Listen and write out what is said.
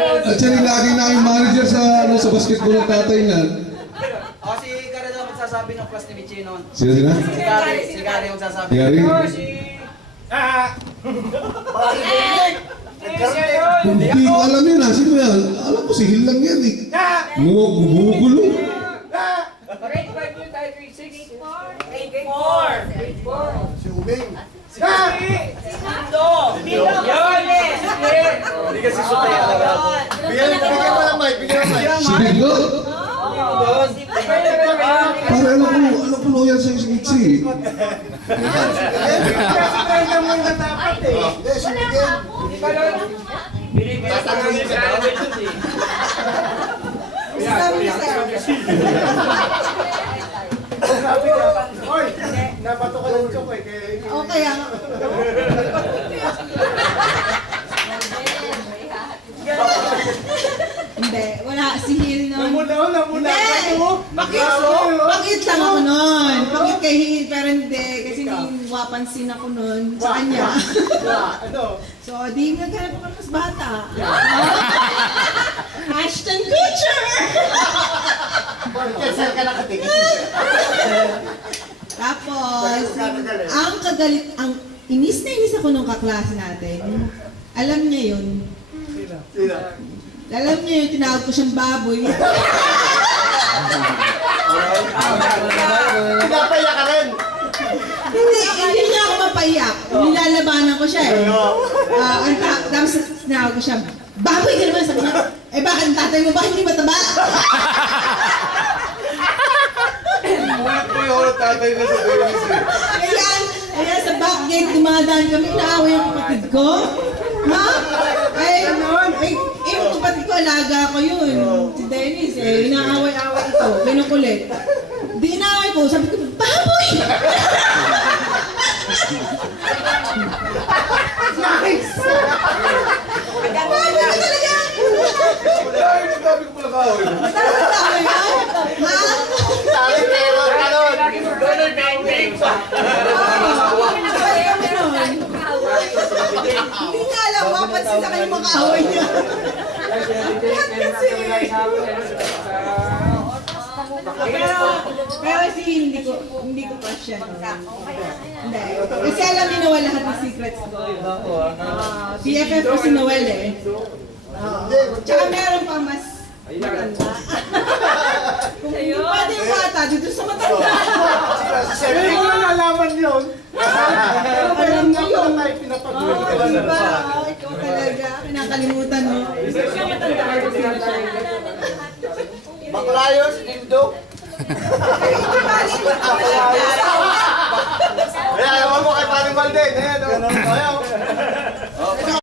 Actually, lagi na yung manager sa basketball ng tatay na. O, si Gary daw magsasabi ng plus ni Michi noon. Sino? Si Gary magsasabi. Si Gary? Hindi ko alam yun ha. Sino yan? Alam ko si Hil lang yan eh. Gumugulo. Grade 5 yun tayo, grade 6. Grade 4. Si Ubing. Hindi kasi sutay talaga. Bigyan mo lang, Mike. Bigyan mo, Mike. Si Biglo. Para ano po yan sa isip Hindi, si Miguel. Hoy, nabato ka ng chok eh. O kaya nga. Hindi, wala si Hil nun. Namuna. Pakit lang ako nun. Pakit kay Hil, pero hindi. Kasi wapansin ako nun sa kanya. Ano? So, di naghanap ako ng mas bata. Ashton Kutcher! Saan ka nakatingin? Tapos, ang inis na inis ako nung kaklase natin. Alam niya yun. Sino? Alam niya yun, tinawag ko siyang baboy. Pinapaya ka rin. Hindi niya ako mapaiyak. Nilalabanan ko siya eh. Tapos tinawag ko siya, baboy ka naman. Sabi niya, eh bakit ang tatay mo? Bakit hindi mataba? Mulat po yung tatay na sa Dennis eh. Kaya sa back gate, dumadaan kami, naaway ang kapatid ko. Ha? Yung kapatid ko, alaga ko yun. Si Dennis eh, inaaway-away ito, kinukulit. Di inaaway ko, sabi ko, baboy! Nice! Baboy ka talaga! Ay, nagsabi ko pala kahoy. Tama yan? Ha? Sabi pero ka nun. Hindi nga alam, mapansin sa kanyang mga kaaway niya. Pero si hindi ko pa siya. Hindi. Kasi alam ni Noel lahat ng secrets ko. BFF ko si Noel eh. Tsaka meron pa mas maganda. Kung hindi pwede yung bata, dito sa matanda. Pero mo nalaman yun. Alam mo yun. Ay, pinapagod. Diba? Ikaw talaga. Kinakalimutan mo. Baklayos, Dindo. Ayan, alam mo kay Paring Valden. Ayan, ayan.